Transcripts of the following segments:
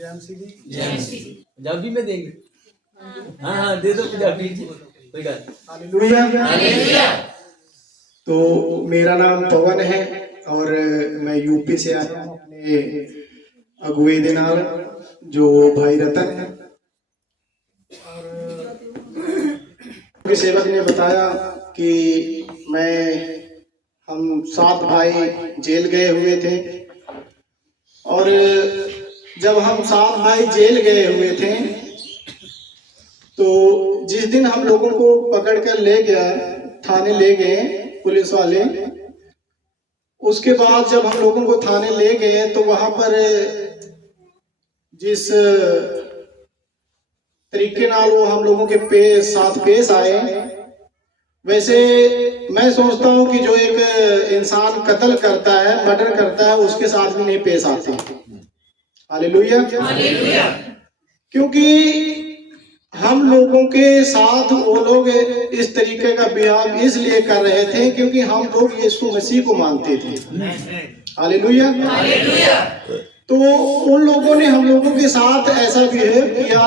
पंजाबी में देंगे। हाँ हाँ दे दो पंजाबी कोई गल। हालेलुया। तो मेरा नाम पवन है और मैं यूपी से आया हूँ अपने अगुए दे नाल जो भाई रतन है। और सेवक ने बताया कि हम 7 भाई जेल गए हुए थे और जब हम 7 भाई जेल गए हुए थे तो जिस दिन हम लोगों को पकड़ कर ले गया थाने ले गए पुलिस वाले, उसके बाद जब हम लोगों को थाने ले गए तो वहां पर जिस तरीके नाल वो हम लोगों के साथ पेश आए, वैसे मैं सोचता हूं कि जो एक इंसान कत्ल करता है, मर्डर करता है, उसके साथ भी नहीं पेश आते। हालेलुया। क्योंकि हम लोगों के साथ वो लोग इस तरीके का बिहेव इसलिए कर रहे थे क्योंकि हम लोग यीशु मसीह को मानते थे। हालेलुया। तो उन लोगों ने हम लोगों के साथ ऐसा बिहेव किया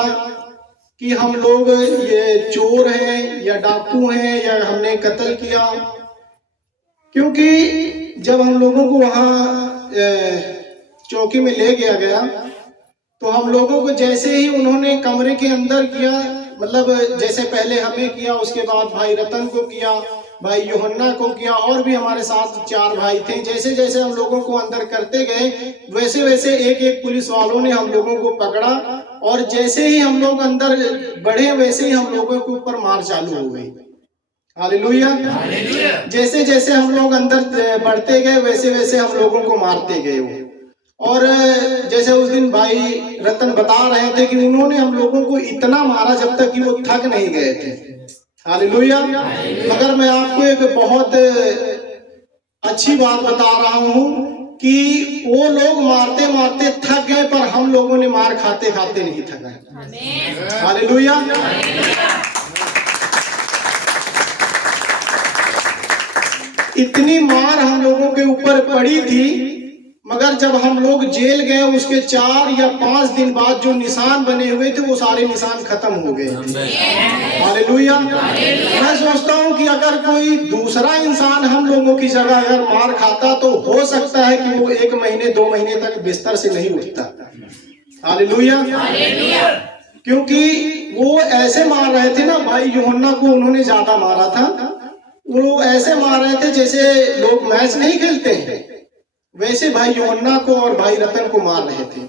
कि हम लोग ये चोर हैं या डाकू हैं या हमने कत्ल किया। क्योंकि जब हम लोगों को वहाँ चौकी में ले गया तो हम लोगों को जैसे ही उन्होंने कमरे के अंदर किया, मतलब जैसे पहले हमें किया, उसके बाद भाई रतन को किया, भाई यूहन्ना को किया, और भी हमारे साथ 4 भाई थे। जैसे जैसे हम लोगों को अंदर करते गए वैसे वैसे एक एक पुलिस वालों ने हम लोगों को पकड़ा और जैसे ही हम लोग अंदर बढ़े वैसे ही हम लोगों के ऊपर मार चालू हो गई। हालेलुया। जैसे जैसे हम लोग अंदर बढ़ते गए वैसे वैसे हम लोगों को मारते गए वो। और जैसे उस दिन भाई रतन बता रहे थे कि उन्होंने हम लोगों को इतना मारा जब तक कि वो थक नहीं गए थे। हालेलुया। मगर मैं आपको एक बहुत अच्छी बात बता रहा हूं कि वो लोग मारते मारते थक गए पर हम लोगों ने मार खाते खाते नहीं थका। हालेलुया। इतनी मार हम लोगों के ऊपर पड़ी थी, मगर जब हम लोग जेल गए उसके 4 या 5 दिन बाद जो निशान बने हुए थे वो सारे निशान खत्म हो गए थे। हालेलुया। मैं सोचता हूँ कि अगर कोई दूसरा इंसान हम लोगों की जगह अगर मार खाता तो हो सकता है कि वो 1 महीने 2 महीने तक बिस्तर से नहीं उठता। हालेलुया। क्योंकि वो ऐसे मार रहे थे ना, भाई यूहन्ना को उन्होंने ज्यादा मारा था। वो ऐसे मार रहे थे जैसे लोग मैच नहीं खेलते हैं, वैसे भाई यूहन्ना को और भाई रतन को मार रहे थे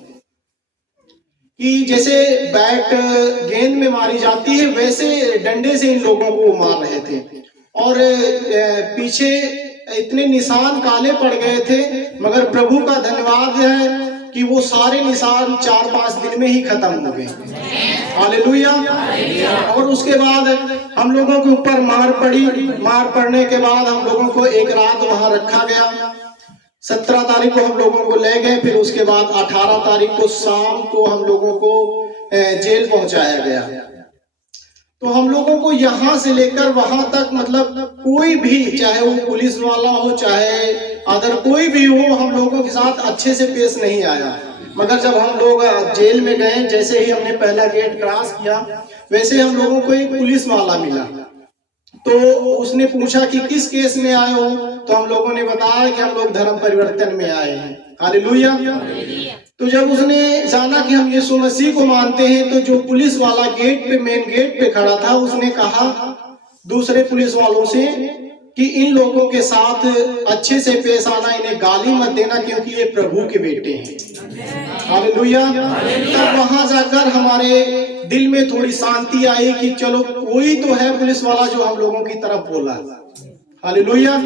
कि जैसे बैट गेंद में मारी जाती है वैसे डंडे से इन लोगों को मार रहे थे। और पीछे इतने निशान काले पड़ गए थे, मगर प्रभु का धन्यवाद है कि वो सारे निशान 4-5 दिन में ही खत्म हो गए। हालेलुया। और उसके बाद हम लोगों के ऊपर मार पड़ी। मार पड़ने के बाद हम लोगों को एक रात वहां रखा गया। 17 तारीख को हम लोगों को ले गए, फिर उसके बाद 18 तारीख को शाम को हम लोगों को जेल पहुंचाया गया। तो हम लोगों को यहाँ से लेकर वहां तक, मतलब कोई भी, चाहे वो पुलिस वाला हो चाहे अदर कोई भी हो, हम लोगों के साथ अच्छे से पेश नहीं आया। मगर जब हम लोग जेल में गए, जैसे ही हमने पहला गेट क्रॉस किया वैसे हम लोगों को एक पुलिस वाला मिला। तो उसने पूछा कि किस केस में आए हो, तो हम लोगों ने बताया कि हम लोग धर्म परिवर्तन में आए हैं। हालेलुया। तो जब उसने जाना कि हम यीशु मसीह को मानते हैं, तो जो पुलिस वाला गेट पे, मेन गेट पे खड़ा था, उसने कहा दूसरे पुलिस वालों से कि इन लोगों के साथ अच्छे से पेश आना, इन्हें गाली मत देना क्योंकि ये प्रभु के बेटे हैं। हालेलुया। तब वहां जाकर हमारे दिल में थोड़ी शांति आई कि चलो कोई तो है पुलिस वाला जो हम लोगों की तरफ बोला। हालेलुया।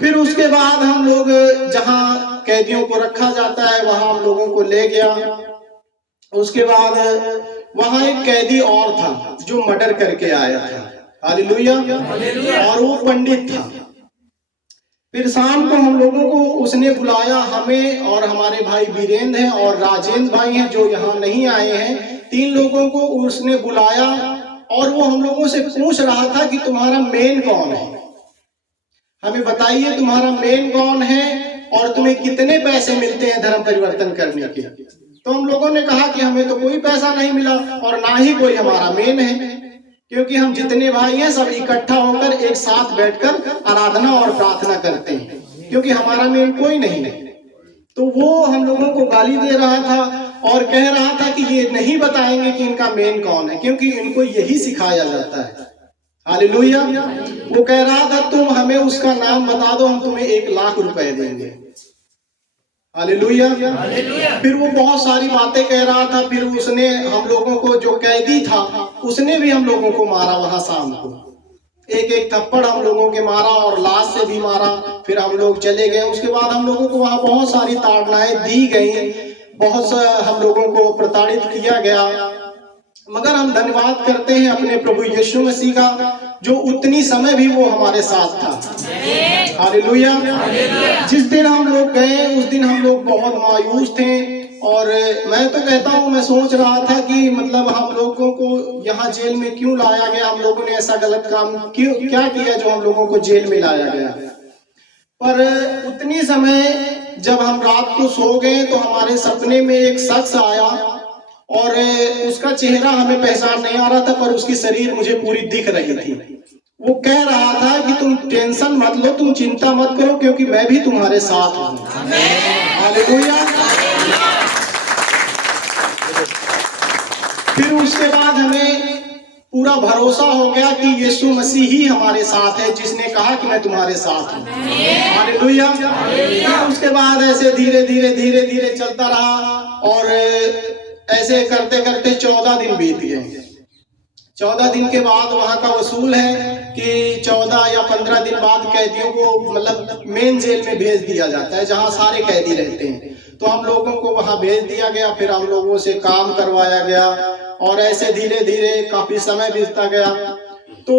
फिर उसके बाद हम लोग जहां कैदियों को रखा जाता है वहां हम लोगों को ले गया। उसके बाद वहां एक कैदी और था जो मर्डर करके आया था। हालेलुया। और वो पंडित था। फिर शाम को हम लोगों को उसने बुलाया, हमें और हमारे भाई वीरेंद्र हैं और राजेंद्र भाई हैं जो यहाँ नहीं आए हैं, 3 लोगों को उसने बुलाया और वो हम लोगों से पूछ रहा था कि तुम्हारा मेन कौन है, हमें बताइए तुम्हारा मेन कौन है और तुम्हें कितने पैसे मिलते हैं धर्म परिवर्तन करने के। तो हम लोगों ने कहा कि हमें तो कोई पैसा नहीं मिला और ना ही कोई हमारा मेन है, क्योंकि हम जितने भाई हैं सब इकट्ठा होकर एक साथ बैठकर आराधना और प्रार्थना करते हैं, क्योंकि हमारा मेन कोई नहीं है। तो वो हम लोगों को गाली दे रहा था और कह रहा था कि ये नहीं बताएंगे कि इनका मेन कौन है, क्योंकि इनको यही सिखाया जाता है। हालेलुया। वो कह रहा था तुम हमें उसका नाम बता दो, हम तुम्हें 1 लाख रुपए देंगे। हालेलुया। फिर वो बहुत सारी बातें कह रहा था। फिर उसने हम लोगों को, जो कैदी था उसने भी हम लोगों को मारा वहां शाम को, एक एक थप्पड़ हम लोगों के मारा और लाश से भी मारा। फिर हम लोग चले गए। उसके बाद हम लोगों को वहां बहुत सारी ताड़नाएं दी गई, बहुत हम लोगों को प्रताड़ित किया गया। मगर हम धन्यवाद करते हैं अपने प्रभु यीशु मसीह का, जो उतनी समय भी वो हमारे साथ था। हालेलुया। जिस दिन हम लोग गए उस दिन हम लोग बहुत मायूस थे और मैं तो कहता हूँ, मैं सोच रहा था कि मतलब हम लोगों को यहाँ जेल में क्यों लाया गया, हम लोगों ने ऐसा गलत काम क्यों क्या किया जो हम लोगों को जेल में लाया गया। पर उतनी समय जब हम रात को सो गए तो हमारे सपने में एक शख्स आया और उसका चेहरा हमें पहचान नहीं आ रहा था, पर उसकी शरीर मुझे पूरी दिख रही थी। वो कह रहा था कि तुम टेंशन मत लो, तुम चिंता मत करो, क्योंकि मैं भी तुम्हारे साथ हूँ। हालेलुया। फिर उसके बाद हमें पूरा भरोसा हो गया कि यीशु मसीह ही हमारे साथ है, जिसने कहा कि मैं तुम्हारे साथ हूँ। हालेलुया। फिर उसके बाद ऐसे धीरे धीरे धीरे धीरे चलता रहा और ऐसे करते करते 14 दिन बीत गए। 14 दिन के बाद वहां का वसूल है कि 14 या 15 दिन बाद कैदियों को मतलब मेन जेल में भेज दिया जाता है, जहां सारे कैदी रहते हैं। तो हम लोगों को वहां भेज दिया गया। फिर हम लोगों से काम करवाया गया और ऐसे धीरे धीरे काफी समय बीतता गया। तो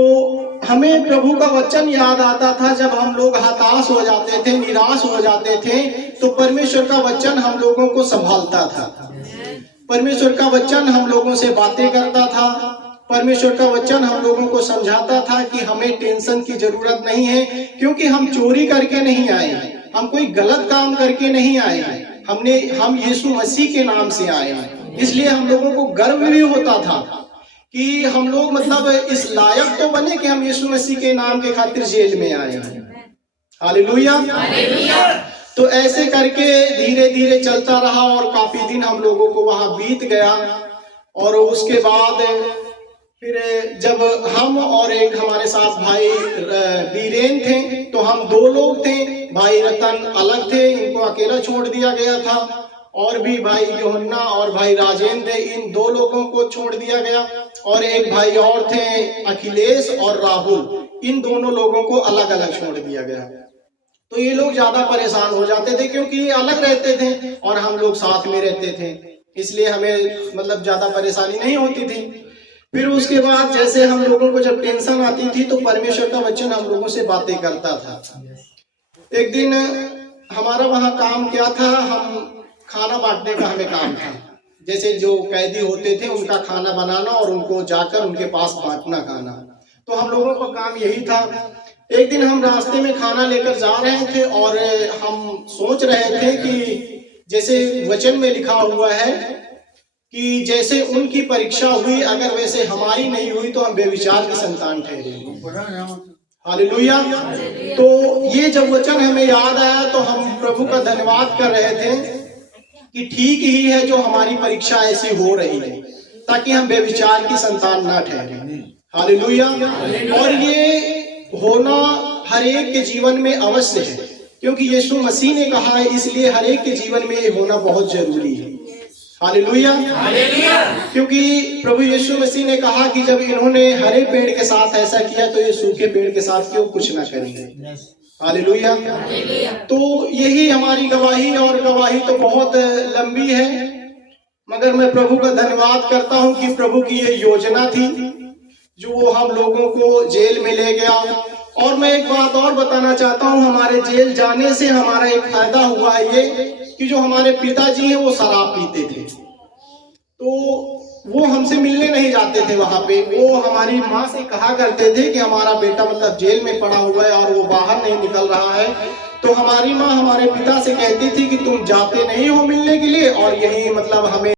हमें प्रभु का वचन याद आता था। जब हम लोग हताश हो जाते थे, निराश हो जाते थे, तो परमेश्वर का वचन हम लोगों को संभालता था। परमेश्वर का वचन हम लोगों से बातें करता था। परमेश्वर का वचन हम लोगों को समझाता था कि हमें टेंशन की जरूरत नहीं है, क्योंकि हम चोरी करके नहीं आए हैं, हम कोई गलत काम करके नहीं आए हैं, हम यीशु मसीह के नाम से आए हैं। इसलिए हम लोगों को गर्व भी होता था कि हम लोग मतलब इस लायक तो बने कि हम यीशु मसीह के नाम के खातिर जेल में आए हैं। हालेलुया। तो ऐसे करके धीरे धीरे चलता रहा और काफी दिन हम लोगों को वहां बीत गया। और उसके बाद फिर जब हम और एक हमारे साथ भाई बीरेन थे, तो हम 2 लोग थे। भाई रतन अलग थे, इनको अकेला छोड़ दिया गया था। और भी भाई योहन्ना और भाई राजेंद्र, इन 2 लोगों को छोड़ दिया गया। और एक भाई और थे अखिलेश और राहुल, इन दोनों लोगों को अलग अलग छोड़ दिया गया। तो ये लोग ज्यादा परेशान हो जाते थे, क्योंकि ये अलग रहते थे और हम लोग साथ में रहते थे, इसलिए हमें मतलब ज्यादा परेशानी नहीं होती थी। फिर उसके बाद जैसे हम लोगों को जब टेंशन आती थी तो परमेश्वर का वचन हम लोगों से बातें करता था। एक दिन हमारा वहां काम क्या था, हम खाना बांटने का हमें काम था। जैसे जो कैदी होते थे उनका खाना बनाना और उनको जाकर उनके पास बांटना खाना, तो हम लोगों का काम यही था। एक दिन हम रास्ते में खाना लेकर जा रहे थे और हम सोच रहे थे कि जैसे वचन में लिखा हुआ है कि जैसे उनकी परीक्षा हुई, अगर वैसे हमारी नहीं हुई तो हम बेविचार की संतान ठहरेंगे। हालेलुया। तो ये जब वचन हमें याद आया तो हम प्रभु का धन्यवाद कर रहे थे कि ठीक ही है जो हमारी परीक्षा ऐसी हो रही है, ताकि हम बेविचार की संतान ना ठहरे। हालेलुया। और ये होना हर एक के जीवन में अवश्य है, क्योंकि यीशु मसीह ने कहा है, इसलिए हर एक के जीवन में ये होना बहुत जरूरी है। हालेलुया। क्योंकि प्रभु यीशु मसीह ने कहा कि जब इन्होंने हरे पेड़ के साथ ऐसा किया तो ये सूखे पेड़ के साथ क्यों कुछ ना करेंगे। हालेलुया। तो यही हमारी गवाही, और गवाही तो बहुत लंबी है, मगर मैं प्रभु का धन्यवाद करता हूं कि प्रभु की ये योजना थी जो वो हम लोगों को जेल में ले गया। और मैं एक बात और बताना चाहता हूं, हमारे जेल जाने से हमारा एक फायदा हुआ है ये कि जो हमारे पिताजी हैं वो शराब पीते थे, तो वो हमसे मिलने नहीं जाते थे वहां पे। वो हमारी माँ से कहा करते थे कि हमारा बेटा मतलब जेल में पड़ा हुआ है और वो बाहर नहीं निकल रहा है। तो हमारी माँ हमारे पिता से कहती थी कि तुम जाते नहीं हो मिलने के लिए और यही मतलब हमें